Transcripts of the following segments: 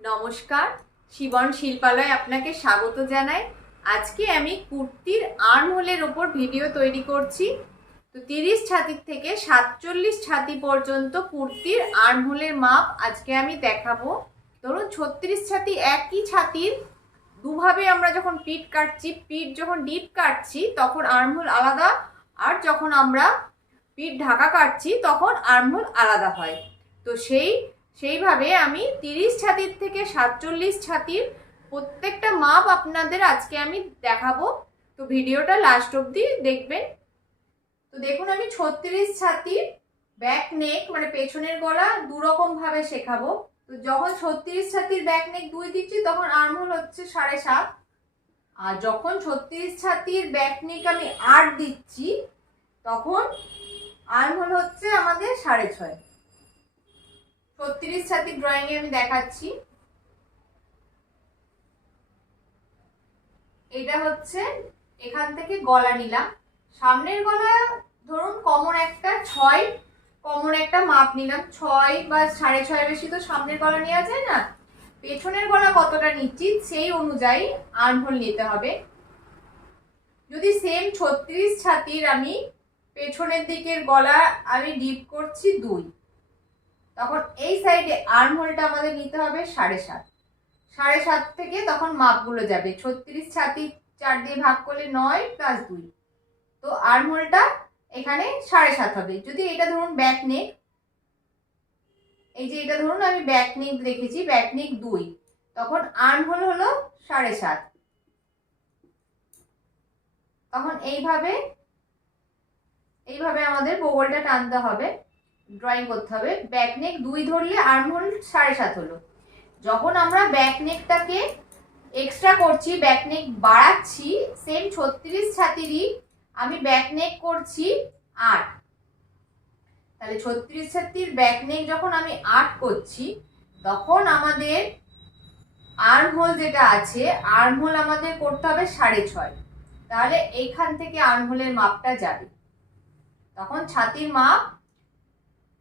নমস্কার, শিবন শিল্পালয়ে আপনাকে স্বাগত জানাই। আজকে আমি কুর্তির আর্মহোলের ওপর ভিডিও তৈরি করছি। তো 30 ছাতি থেকে 47 ছাতি পর্যন্ত কুর্তির আর্মহোলের মাপ আজকে আমি দেখাবো। ধরুন 36 ছাতি, একই ছাতির দুভাবে আমরা যখন পিঠ কাটছি, পিঠ যখন ডিপ কাটছি তখন আর্মহোল আলাদা, আর যখন আমরা পিঠ ঢাকা কাটছি তখন আর্মহোল আলাদা হয়। তো সেইভাবে আমি 30 ছাতির থেকে 47 ছাতির প্রত্যেকটা মাপ আপনাদের আজকে আমি দেখাবো। তো ভিডিওটা লাস্ট অবধি দেখবেন। তো দেখুন, আমি 36 ছাতির ব্যাক নেক মানে পেছনের গলা দুরকম ভাবে শেখাবো। তো যখন 36 ছাতির ব্যাক নেক 2 দিচ্ছি তখন আর্মহোল হচ্ছে 7.5, আর যখন 36 ছাতির ব্যাক নেক আমি 8 দিচ্ছি তখন আর্মহোল হচ্ছে আমাদের 6.5। 36 ছাতির ড্রয়িং এ আমি দেখাচ্ছি। এটা হচ্ছে এখান থেকে গলা নিলাম, সামনের গলা ধরুন কমন একটা 6, কমন একটা মাপ নিলাম 6 বা 6.5, বেশি তো সামনের গলা নেওয়া যায় না। পেছনের গলা কতটা নিচ্ছি সেই অনুযায়ী আর্মহোল নিতে হবে। যদি সেম 36 ছাতির আমি পেছনের দিকের গলা আমি ডিপ করছি 2, তখন এই সাইডে আর্মহোলটা আমাদের নিতে হবে 7.5। 7.5 থেকে তখন মাপগুলো যাবে 36 ছাতি 4 দিয়ে ভাগ করলে 9 প্লাস 2, তো আর্মহোলটা এখানে 7.5 হবে। যদি এটা ধরুন ব্যাক নেক, এই যে এটা ধরুন আমি ব্যাক নেক রেখেছি, ব্যাক নেক 2, তখন আর্মহোল হলো 7.5। তখন এইভাবে আমাদের বগলটা টানতে হবে, ড্রয়িং করতে হবে। ব্যাক নেক 2 ধরলে আর্মহোল 7.5 হলো। যখন আমরা ব্যাক নেকটাকে এক্সট্রা করছি, ব্যাক নেক বাড়াচ্ছি, সেম 36 ছাতিরই আমি ব্যাক নেক করছি 8। তাহলে 36 ছাতির ব্যাক নেক যখন আমি 8 করছি তখন আমাদের আর্মহোল যেটা আছে, আর্মহোল আমাদের করতে হবে 6.5। তাহলে এইখান থেকে আর্মহোলের মাপটা যাবে, তখন ছাতির মাপ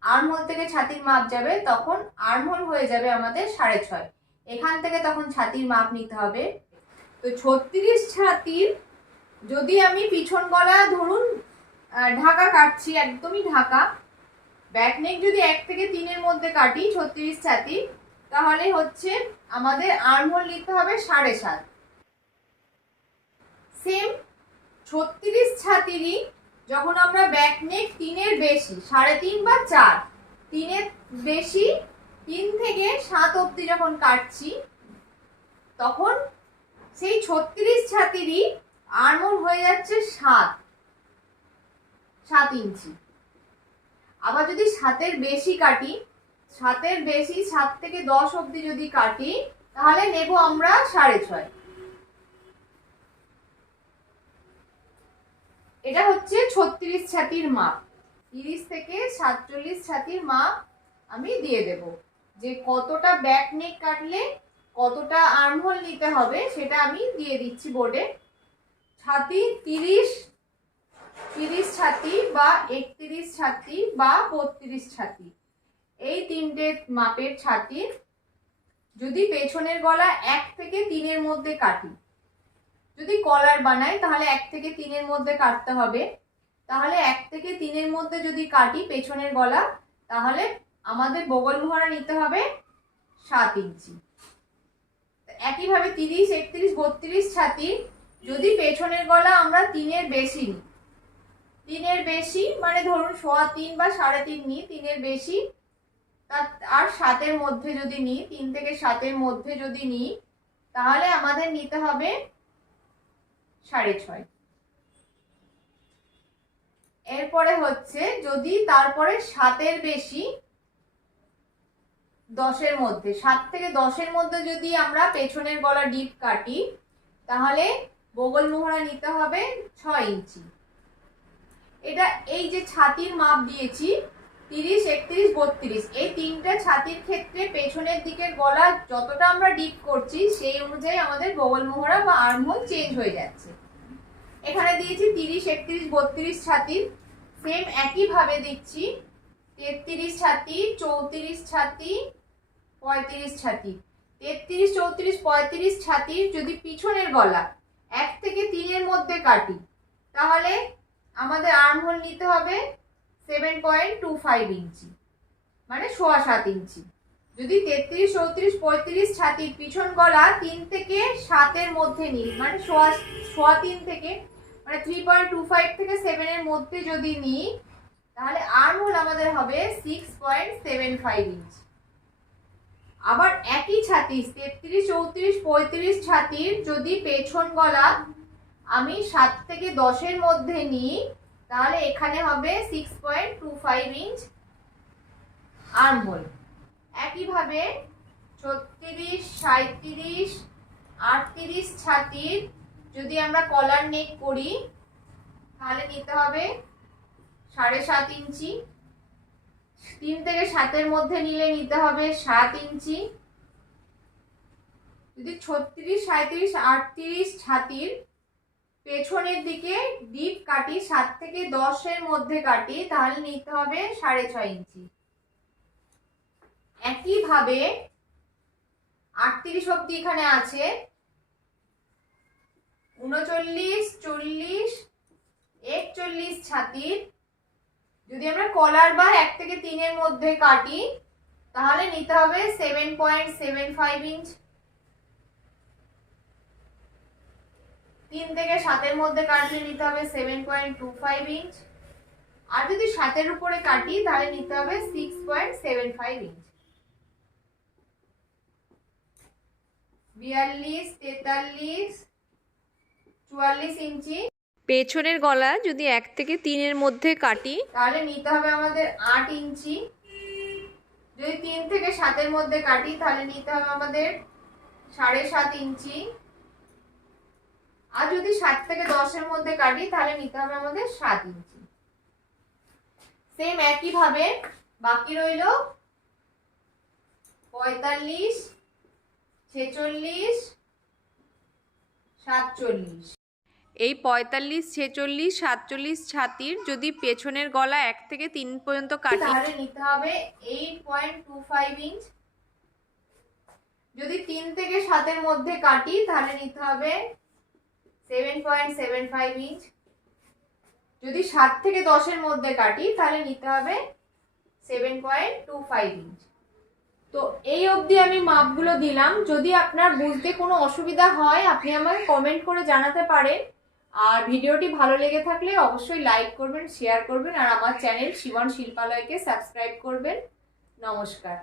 আর্মহোল থেকে ছাতির মাপ যাবে, তখন আর্মহোল হয়ে যাবে আমাদের 6.5। এখান থেকে তখন ছাতির মাপ নিতে হবে। তো 36 ছাতির যদি আমি পিছন গলা ধরুন ঢাকা কাটছি, একদমই ঢাকা, ব্যাক নেক যদি 1 থেকে 3 এর মধ্যে কাটি 36 ছাতি, তাহলে হচ্ছে আমাদের আর্মহোল নিতে হবে 7.5। সেম 36 ছাতিরই যখন আমরা ব্যাক নেক 3 এর বেশি, 3.5 বা 4, 3 এর বেশি 3 থেকে 7 অবধি যখন কাটছি তখন সেই 36 ছাতিরই আর্মহোল হয়ে যাচ্ছে 7 ইঞ্চি। আবার যদি 7-এর বেশি কাটি, 7-এর বেশি 7 থেকে 10 অবধি যদি কাটি তাহলে নেব আমরা 6.5। এটা হচ্ছে 36 ছাতির মাপ। 30 থেকে 47 ছাতির মাপ আমি দিয়ে দেব, যে কতটা ব্যাক নেক কাটলে কতটা আর্মহোল নিতে হবে সেটা আমি দিয়ে দিচ্ছি বোর্ডে। ছাতি 30 ছাতি বা 31 ছাতি বা 32 ছাতি, এই তিনটে মাপের ছাতির যদি পেছনের গলা 1 থেকে 3 এর মধ্যে কাটি, যদি কলার বানাই তাহলে 1 থেকে 3 এর মধ্যে কাটতে হবে। তাহলে 1 থেকে 3 এর মধ্যে যদি কাটি পেছনের গলা, তাহলে আমাদের বগল মোহরা নিতে হবে 7 ইঞ্চি। একইভাবে 30, 31, 32 ছাতি যদি পেছনের গলা আমরা 3 এর বেশি নিই, 3 এর বেশি মানে ধরুন 3.25 বা 3.5 নিই, 3 এর বেশি আর 7 এর মধ্যে যদি নিই, 3 থেকে 7 এর মধ্যে যদি নিই, তাহলে আমাদের নিতে হবে 6.5। এরপরে হচ্ছে যদি তারপরে 7 এর বেশি 10 এর মধ্যে, 7 থেকে 10 এর মধ্যে যদি আমরা পেছনের গলা ডিপ কাটি, তাহলে বগল মোহরা নিতে হবে 6 ইঞ্চি। এটা এই যে ছাতির মাপ দিয়েছি 30, 31, 32, এই তিনটা ছাতির ক্ষেত্রে পেছনের দিকের গলা যতটা আমরা ডিপ করছি সেই অনুযায়ী আমাদের বগল মোহরা বা আর্মহোল চেঞ্জ হয়ে যাচ্ছে। এখানে দিয়েছি 30, 31, 32 ছাতির, সেম একই ভাবে দিচ্ছি 33 ছাতি, 34 ছাতি, 35 ছাতি। 33, 34, 35 ছাতির যদি পিছনের গলা 1 থেকে 3-এর মধ্যে কাটি, তাহলে আমাদের আর্মহোল নিতে হবে 7.25 ইঞ্চি, মানে 7.25 ইঞ্চি। যদি 33, 34, 35 ছাতির পিছন গলা 3 থেকে 7-এর মধ্যে নিই, মানে 3.5 থেকে, মানে 3.25 থেকে 7-এর মধ্যে যদি নিই, তাহলে আর্মহোল আমাদের হবে 6.75 ইঞ্চি। আবার একই ছাতির 33, 34, 35 ছাতির যদি পেছন গলা আমি 7 থেকে 10-এর মধ্যে নিই, তাহলে এখানে হবে 6.25 ইঞ্চ আর্মহোল। একইভাবে 36, 37, 38 ছাতির যদি আমরা কলার নেক করি, তাহলে নিতে হবে 7.5 ইঞ্চি। 3 থেকে 7-এর মধ্যে নিলে নিতে হবে 7 ইঞ্চি। যদি 36, 37, 38 ছাতির পেছনের দিকে ডিপ কাটি, 7 থেকে 10-এর মধ্যে কাটি, তাহলে নিতে হবে 6.5 ইঞ্চি। একইভাবে 38 অব্দি এখানে আছে, 39, 40, 41 ছাতির যদি আমরা কলার বা 1 থেকে 3-এর মধ্যে কাটি, তাহলে নিতে হবে 7.75 ইঞ্চ। 3 থেকে 7-এর মধ্যে কাটলে নিতে হবে 7.25 ইঞ্চ। আর যদি 7-এর উপরে কাটি, তাহলে নিতে হবে 6.75 ইঞ্চ। 42, 43, 44 ইঞ্চি। পেছনের গলা যদি 1 থেকে 3-এর মধ্যে কাটি, তাহলে নিতে হবে আমাদের 8 ইঞ্চি। যদি 3 থেকে 7-এর মধ্যে কাটি, তাহলে নিতে হবে আমাদের 7.5 ইঞ্চি। আর যদি 7 থেকে 10-এর মধ্যে কাটি, তাহলে নিতে হবে আমাদের 7 ইঞ্চি। সেম একই ভাবে বাকি রইল 45, 46, 47। এই 45, 46, 47 ছাতির যদি পেছনের গলা 1 থেকে 3 পর্যন্ত কাটি, তাহলে নিতে হবে 8.25 ইঞ্চ। যদি 3 থেকে 7-এর মধ্যে কাটি, তাহলে নিতে হবে 7.75 ইঞ্চ। যদি 7 থেকে 10-এর মধ্যে কাটি, তাহলে নিতে হবে 7.25 ইঞ্চ। তো এই অবধি আমি মাপগুলো দিলাম। যদি আপনার বুঝতে কোনো অসুবিধা হয়, আপনি আমাকে কমেন্ট করে জানাতে পারেন। আর ভিডিওটি ভালো লেগে থাকলে অবশ্যই লাইক করবেন, শেয়ার করবেন, আর আমার চ্যানেল শিবন শিল্পালয়কে সাবস্ক্রাইব করবেন। নমস্কার।